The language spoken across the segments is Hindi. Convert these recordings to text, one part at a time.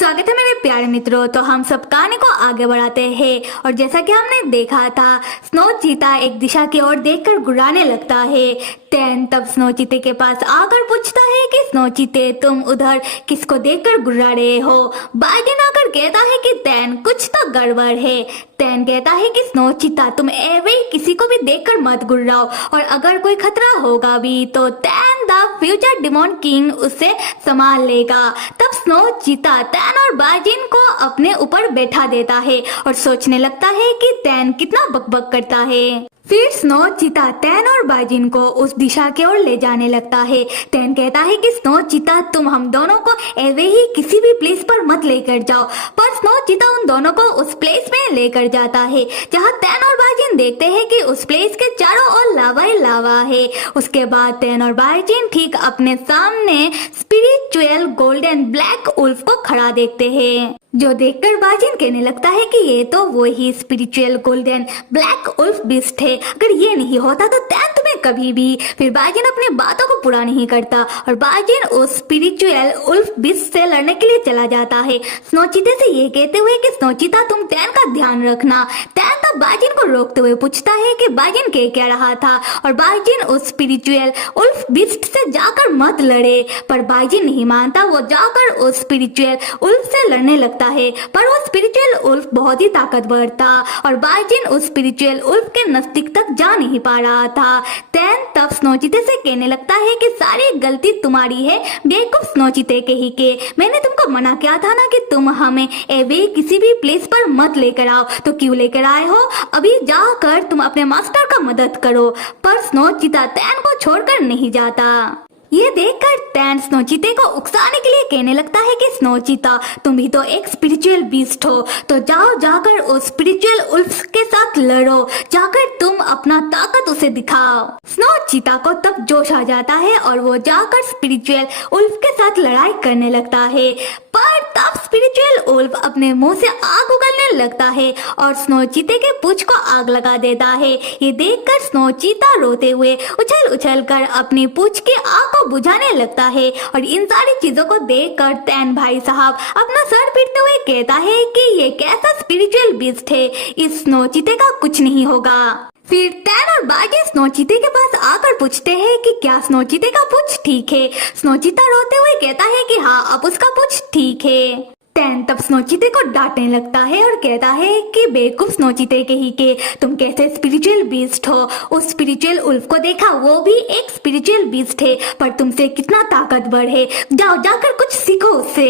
स्वागत है मेरे प्यारे मित्रों। तो हम सब कहानी को आगे बढ़ाते हैं और जैसा कि हमने देखा था, स्नो चीता एक दिशा की ओर देखकर गुर्राने लगता है। टैन तब स्नो चीते के पास आकर पूछता है कि स्नो चीते, तुम उधर किसको देखकर गुर्रा रहे हो। बाइडेन आकर कहता है कि टैन, कुछ तो गड़बड़ है। टैन कहता है कि स्नो चीता, तुम एवे किसी को भी देखकर मत गुर्राओ और अगर कोई खतरा होगा भी तो tan the future demon king उसे संभाल लेगा। तब स्नो चीता टैन और बाइडेन को अपने ऊपर बैठा देता है और सोचने लगता है कि टैन कितना बकबक करता है। फिर स्नो चीता टैन और बाइडेन को उस दिशा की ओर ले जाने लगता है। टैन कहता है कि स्नो चीता, तुम हम दोनों को एवे ही किसी भी प्लेस पर मत लेकर जाओ। पर स्नो चीता उन दोनों को उस प्लेस में लेकर जाता है जहाँ टैन और बाइडेन देखते हैं कि उस प्लेस के चारों ओर लावा ही लावा है। उसके बाद टैन और बाइडेन ठीक अपने सामने स्पिरिचुअल गोल्डन ब्लैक उल्फ को खड़ा देखते हैं, जो देखकर बाइडेन कहने लगता है कि ये तो वो ही spiritual golden black wolf beast है। अगर ये नहीं होता तो टैन तुम्हें कभी भी। फिर बाइडेन अपनी बातों को पूरा नहीं करता और बाइडेन उस स्पिरिचुअल उल्फ बीस्ट से लड़ने के लिए चला जाता है, स्नो चीते से ये कहते हुए कि स्नो चीता, तुम टैन का ध्यान रखना। टैन तब बाइडेन को रोकते हुए पूछता है कि बाइडेन कह क्या रहा था और बाइडेन उस स्पिरिचुअल उल्फ बीस्ट से जाकर मत लड़े। पर बाइडेन नहीं मानता, वो जाकर उस स्पिरिचुअल उल्फ से लड़ने लगता है। पर वो स्पिरिचुअल उल्फ बहुत ही ताकतवर था और बाइडेन उस स्पिरिचुअल उल्फ के नजदीक तक जा नहीं पा रहा था। टैन तब स्नो चीते से कहने लगता है कि सारी गलती तुम्हारी है, बेवकूफ स्नो चीते के ही के। मैंने तुमको मना किया था ना कि तुम हमें एवे किसी भी प्लेस पर मत लेकर आओ, तो क्यों लेकर आए हो। अभी जाकर तुम अपने मास्टर का मदद करो। पर स्नो चीता टैन को छोड़कर नहीं जाता। ये देखकर टैन स्नो चीते को उकसाने के लिए कहने लगता है कि स्नो चीता, तुम भी तो एक स्पिरिचुअल बीस्ट हो, तो जाओ जाकर उस स्पिरिचुअल उल्फ के साथ लड़ो, जाकर तुम अपना ताकत उसे दिखाओ। स्नो चीता को तब जोश आ जाता है और वो जाकर स्पिरिचुअल उल्फ के साथ लड़ाई करने लगता है। पर तब स्पिरिचुअल उल्फ अपने मुंह से आग उगलने लगता है और स्नो चीते के पूंछ को आग लगा देता है। ये देखकर स्नो चीता रोते हुए उछल उछल कर अपनी पूंछ की आग को बुझाने लगता है और इन सारी चीजों को देखकर टैन भाई साहब अपना सर पीटते हुए कहता है कि ये कैसा स्पिरिचुअल बीस्ट है, इस स्नो चीते का कुछ नहीं होगा। फिर टैन और बाइडेन स्नो चीते के पास आकर पूछते हैं कि क्या स्नो चीते का पूंछ ठीक है। स्नो चीता रोते हुए कहता है कि हाँ, अब उसका पूंछ ठीक है। टैन तब स्नो चीते को डांटने लगता है और कहता है कि बेवकूफ स्नो चीते के ही के, तुम कैसे स्पिरिचुअल बीस्ट हो। उस स्पिरिचुअल उल्फ को देखा, वो भी एक स्पिरिचुअल बीस्ट है, पर तुमसे कितना ताकतवर है। जाओ जाकर कुछ सीखो उससे।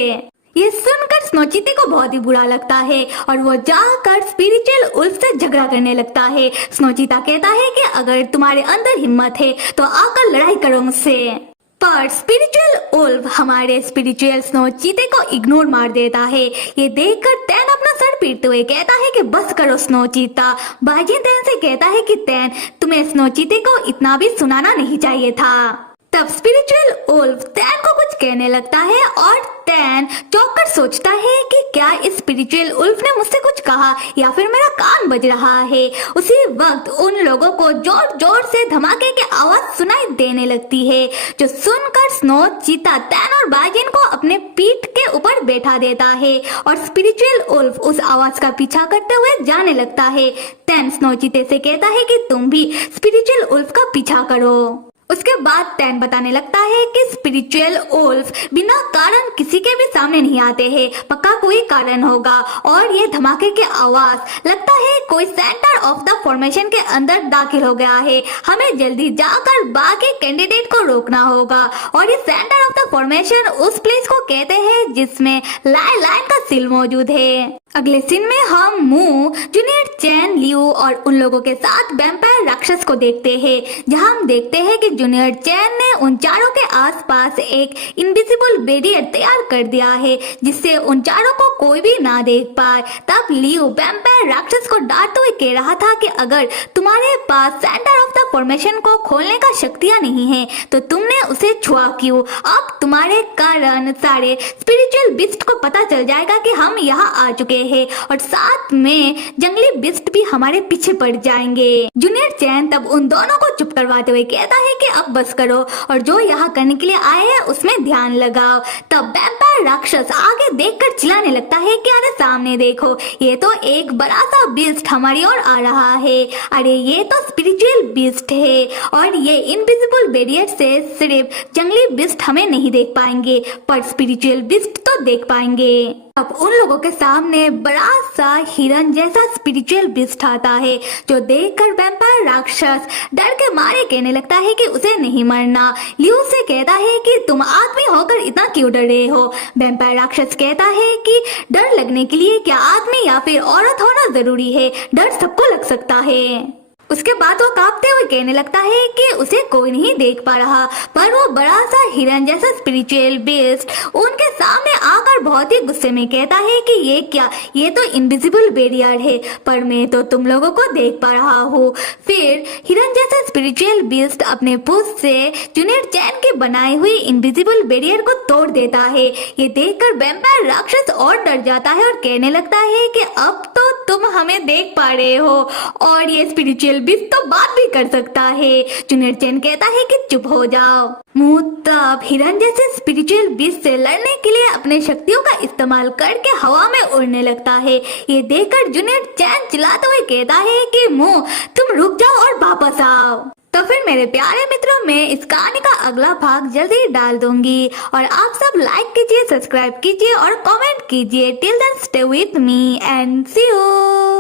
ये सुनकर स्नो चीते को बहुत ही बुरा लगता है और वो जाकर स्पिरिचुअल उल्फ से झगड़ा करने लगता है। स्नो चीता कहता है कि अगर तुम्हारे अंदर हिम्मत है तो आकर लड़ाई करो मुझसे। पर स्पिरिचुअल उल्फ हमारे स्पिरिचुअल स्नो चीते को इग्नोर मार देता है। ये देखकर टैन अपना सर पीटते हुए कहता है कि बस करो स्नो चीता। बाइडेन टैन से कहता है कि टैन, तुम्हें स्नो चीते को इतना भी सुनाना नहीं चाहिए था। तब स्पिरिचुअल उल्फ टैन को कुछ कहने लगता है और टैन चौंककर सोचता है कि क्या इस स्पिरिचुअल उल्फ ने मुझसे कुछ कहा या फिर मेरा कान बज रहा है। उसी वक्त उन लोगों को जोर जोर से धमाके की आवाज सुनाई देने लगती है, जो सुनकर स्नो चीता टैन और बाइडेन को अपने पीठ के ऊपर बैठा देता है और स्पिरिचुअल उल्फ उस आवाज का पीछा करते हुए जाने लगता है। टैन स्नो चीते से कहता है कि तुम भी स्पिरिचुअल उल्फ का पीछा करो। उसके बाद टैन बताने लगता है कि स्पिरिचुअल उल्फ बिना कारण किसी के भी सामने नहीं आते हैं, पक्का कोई कारण होगा। और ये धमाके की आवाज लगता है कोई सेंटर ऑफ द फॉर्मेशन के अंदर दाखिल हो गया है। हमें जल्दी जाकर बाकी कैंडिडेट को रोकना होगा। और ये सेंटर ऑफ द फॉर्मेशन उस प्लेस को कहते हैं जिसमें लाइन का सील मौजूद है। अगले सीन में हम मू, जूनियर चैन, लियू और उन लोगों के साथ वैम्पायर राक्षस को देखते हैं, जहां हम देखते हैं कि जूनियर चैन ने उन चारों के आसपास एक इनविजिबल बैरियर तैयार कर दिया है, जिससे उन चारों को कोई भी ना देख पाए। तब लियू वैम्पायर राक्षस को डांटते हुए कह रहा था कि अगर तुम्हारे पास सेंटर ऑफ द फॉर्मेशन को खोलने का शक्तियां नहीं है तो तुमने उसे छुआ क्यों। अब तुम्हारे कारण सारे स्पिरिचुअल बीस्ट को पता चल जाएगा कि हम यहाँ आ चुके हैं और साथ में जंगली बीस्ट भी हमारे पीछे पड़ जाएंगे। जूनियर चैन तब उन दोनों को चुप करवाते हुए कहता है कि अब बस करो और जो यहाँ करने के लिए आए हैं उसमें ध्यान लगाओ। तब वैम्पायर वैम्पायर राक्षस आगे देखकर चिल्लाने लगता है कि अरे सामने देखो, ये तो एक बड़ा सा बीस्ट हमारी ओर आ रहा है। अरे ये तो स्पिरिचुअल बीस्ट है और ये इनविजिबल बैरियर से सिर्फ जंगली बीस्ट हमें नहीं देख पाएंगे, पर स्पिरिचुअल बीस्ट तो देख पाएंगे। अब उन लोगों के सामने बड़ा सा हिरन जैसा स्पिरिचुअल बीस्ट आता है, जो देखकर वैम्पायर राक्षस डर के मारे कहने लगता है कि उसे नहीं मरना। लियू से कहता है कि तुम आदमी होकर इतना क्यों डर रहे हो। वैम्पायर राक्षस कहता है कि डर लगने के लिए क्या आदमी या फिर औरत होना जरूरी है, डर सबको लग सकता है। उसके बाद वो कांपते हुए कहने लगता है कि उसे कोई नहीं देख पा रहा, पर वो बड़ा सा हिरन जैसा स्पिरिचुअल बीस्ट उनके सामने आकर बहुत ही गुस्से में कहता है कि ये क्या, ये तो इनविजिबल बैरियर है, पर मैं तो तुम लोगों को देख पा रहा हूँ। फिर हिरन जैसा स्पिरिचुअल बीस्ट अपने पूंछ से जूनियर चैन के बनाई हुई इनविजिबल बैरियर को तोड़ देता है। ये देखकर वैम्पायर राक्षस और डर जाता है और कहने लगता है कि अब तो तुम हमें देख पा रहे हो और ये स्पिरिचुअल बीस्ट तो बात भी कर सकता है। जूनियर चैन कहता है कि चुप हो जाओ। मुंह तब हिरन जैसे स्पिरिचुअल बीस्ट से लड़ने के लिए अपने शक्तियों का इस्तेमाल करके हवा में उड़ने लगता है। ये देखकर जूनियर चैन चिल्लाते हुए कहता है कि मुंह तुम रुक जाओ और वापस आओ। तो फिर मेरे प्यारे मित्रों, मैं इस कहानी का अगला भाग जल्दी डाल दूंगी और आप सब लाइक कीजिए, सब्सक्राइब कीजिए और कमेंट कीजिए। Till then stay with me and see you.